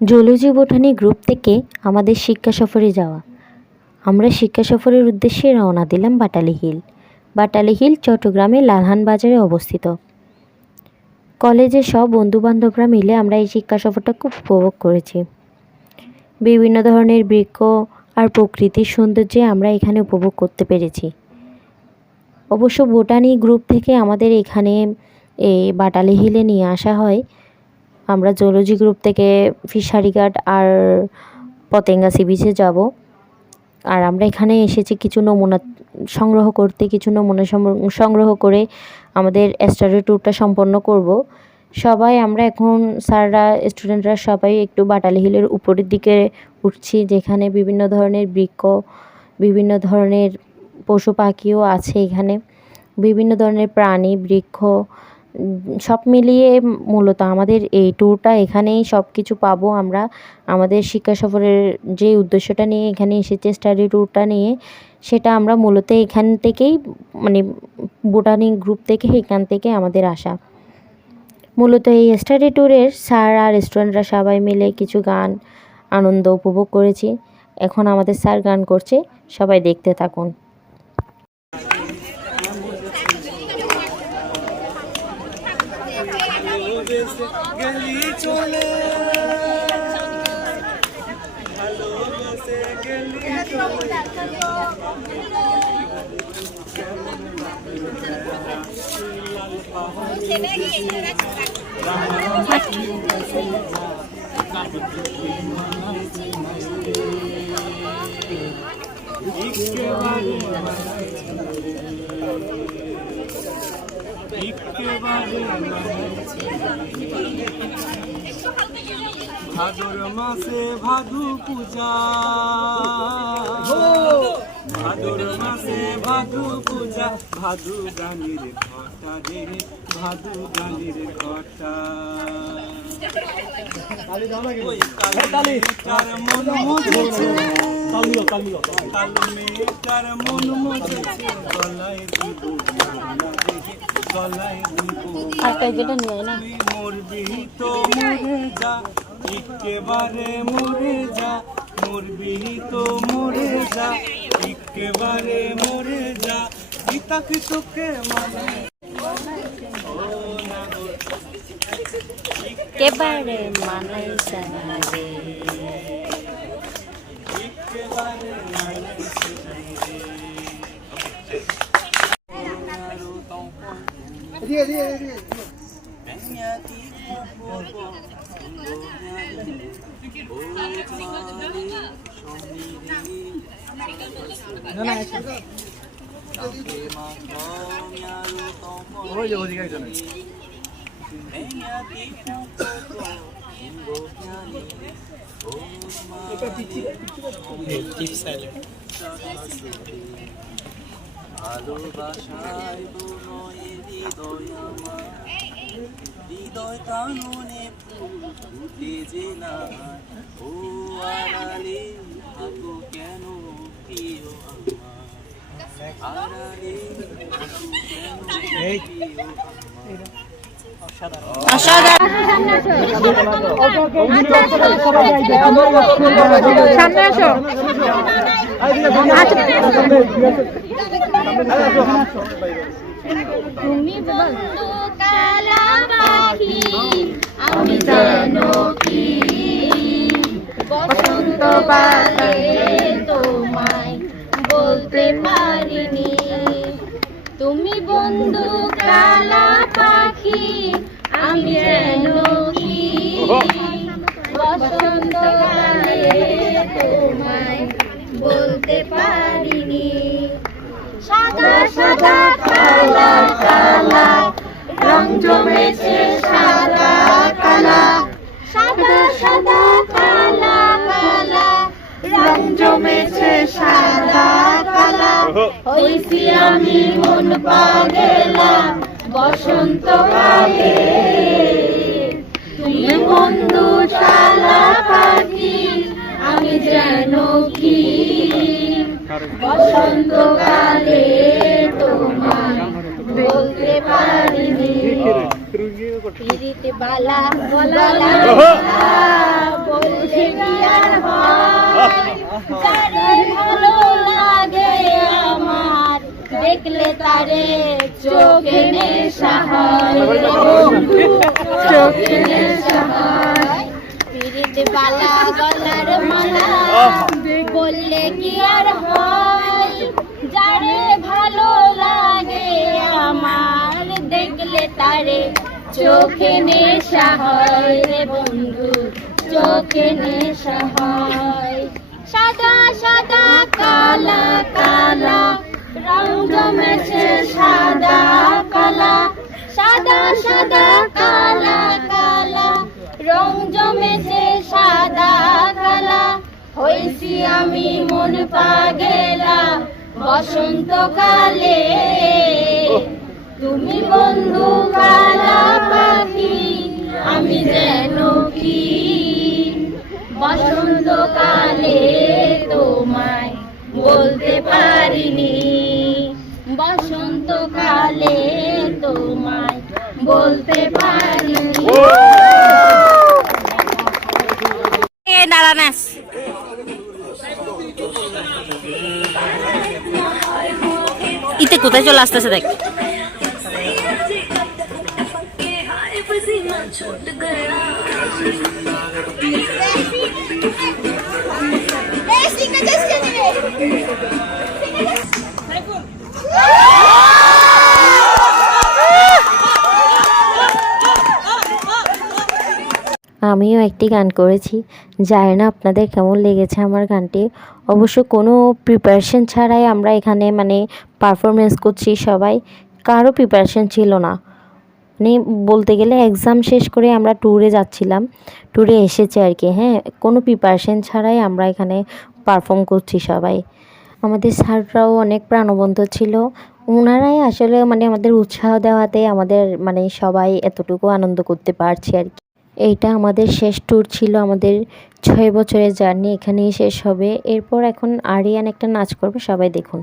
Zoology botany group থেকে আমাদের শিক্ষা সফরে যাওয়া। আমরা শিক্ষা সফরের উদ্দেশ্যে রওনা দিলাম বাটালি হিল। বাটালি হিল চট্টগ্রামের লালহান বাজারে অবস্থিত। কলেজের সব বন্ধুবান্ধবরা মিলে আমরা এই শিক্ষা সফরটা খুব উপভোগ করেছি। বিভিন্ন ধরনের বৃক্ষ আর প্রকৃতির সৌন্দর্যে আমরা এখানে উপভোগ করতে পেরেছি। অবশ্য বোটানি গ্রুপ থেকে আমাদের এখানে এই বাটালি হিলে নিয়ে আসা হয়। আমরা জুলজি গ্রুপ থেকে ফিশারি ঘাট আর পতেঙ্গা সি বিচে যাব। আর আমরা এখানে এসেছি কিছু নমুনা সংগ্রহ করতে, কিছু নমুনা সংগ্রহ করে আমাদের স্টাডি ট্যুরটা সম্পন্ন করব। সবাই আমরা এখন স্যাররা স্টুডেন্টরা সবাই একটু বাটালি হিলের উপরের দিকে উঠছি, যেখানে বিভিন্ন ধরনের বৃক্ষ, বিভিন্ন ধরনের পশু পাখিও আছে। এখানে বিভিন্ন ধরনের প্রাণী, বৃক্ষ সব মিলিয়ে মূলত আমাদের এই ট্যুরটা এখানেই সব কিছু পাবো আমরা। আমাদের শিক্ষা সফরের যে উদ্দেশ্যটা নিয়ে এখানে এসেছে, স্টাডি ট্যুরটা নিয়ে, সেটা আমরা মূলত এখান থেকেই মানে বোটানি গ্রুপ থেকে এখান থেকে আমাদের আসা। মূলত এই স্টাডি ট্যুরের স্যার আর স্টুডেন্টরা সবাই মিলে কিছু গান আনন্দ উপভোগ করেছি। এখন আমাদের স্যার গান করছে, সবাই দেখতে থাকুন। ভাদর মাসে ভাদু পূজা, ভাদর মাসে ভাদু পূজা, ভাদু গানির ঘটা রে, ভাদু গানির ঘটা। ওই কালমেটার মন মুছেছে, কালমেটার মন মুছেছে, গলায় দিব গলায় দিব। মরবি তো মরে যা, একেবারে মরে যা, মরবি তো মরে যা, একেবারে মরে যা। পিতাকে তোকে মানে একেবারে মানাই সারে, একেবারে ভালোবাসায় বনয়ে হৃদয় আমার, হৃদয় কাননে ফুটে যে না। ও আড়ালে থাকো কেন প্রিয় আমার, আড়ালে থাকো কেন প্রিয় সামনে আসো। তুমি বন্ধু কালা পাখি, আমি জানো কি বসন্ত কালে তোমায় বলতে পারিনি। তুমি বন্ধু কালা পাখি, আমি জানো কি বসন্ত কালে তোমায় বলতে পারিনি। সাদা সাদা কালা কালা রং জমেছে, সাদা কালা, সাদা সাদা কালা কালা রং জমেছে, সাদা কালা। হইছি আমি মন পাগেলা বসন্তকালে। তুমি বন্ধু কালা পাখি, আমি যেন কি বসন্তকালে তোমায় বলতে পারিনি। পিরিতে বালা বালা বন্ধু চোখে নেশা হয় পিরিত বালা গলার মালা বললে কি আর হয় যারে ভালো লাগে আমার দেখলে তারে চোখে নেশা হয় রে বন্ধু চোখে নেশা হয় সাদা সাদা কালা কালা রং জমেছে সাদা কালা সাদা সাদা কালা কালা রং জমেছে সাদা কালা হইছি আমি মন পাগেলা বসন্তকালে তুমি বন্ধু কালা পাখি আমি যেন কি বসন্তকালে তোমায় বলতে পারিনি বসন্তকালে তোমায় বলতে পারিনি নারানাস ইতে কোথায় চলে আসতেছে দেখ আমিও একটি গান করেছি, জানি না আপনাদের কেমন লেগেছে আমার গানটি। অবশ্য কোনো প্রিপারেশন ছাড়াই আমরা এখানে পারফরমেন্স করছি, সবাই কারো প্রিপারেশন ছিল না। বলতে গেলে এক্সাম শেষ করে আমরা ট্যুরে যাচ্ছিলাম, ট্যুরে এসেছি আর কি। হ্যাঁ, কোনো প্রিপারেশন ছাড়াই আমরা এখানে পারফর্ম করছি সবাই। আমাদের স্যাররাও অনেক প্রাণবন্ত ছিল, ওনারাই আসলে আমাদের উৎসাহ দেওয়াতে আমাদের সবাই এতটুকু আনন্দ করতে পারছি আর কি। এইটা আমাদের শেষ ট্যুর ছিল, আমাদের 6 বছরের জার্নি এখানেই শেষ হবে। এরপর এখন আরিয়ান একটা নাচ করবে, সবাই দেখুন।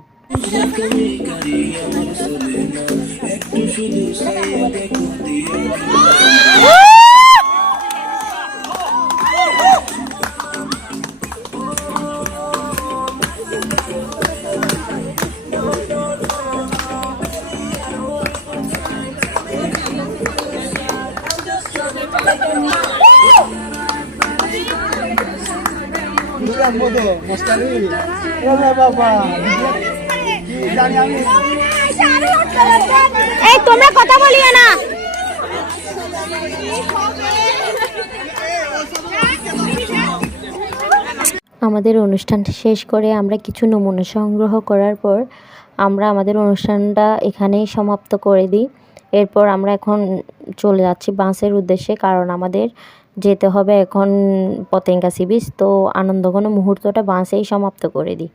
এই তোমরা কথা বলিও না। আমাদের অনুষ্ঠানটা শেষ করে আমরা কিছু নমুনা সংগ্রহ করার পর আমরা আমাদের অনুষ্ঠানটা এখানেই সমাপ্ত করে দিই। এরপর আমরা এখন চলে যাচ্ছি বাসের উদ্দেশ্যে, কারণ আমাদের যেতে হবে এখন পতেঙ্গা সি বিচ। তো আনন্দঘন মুহূর্তটা বাসেই সমাপ্ত করে দিই।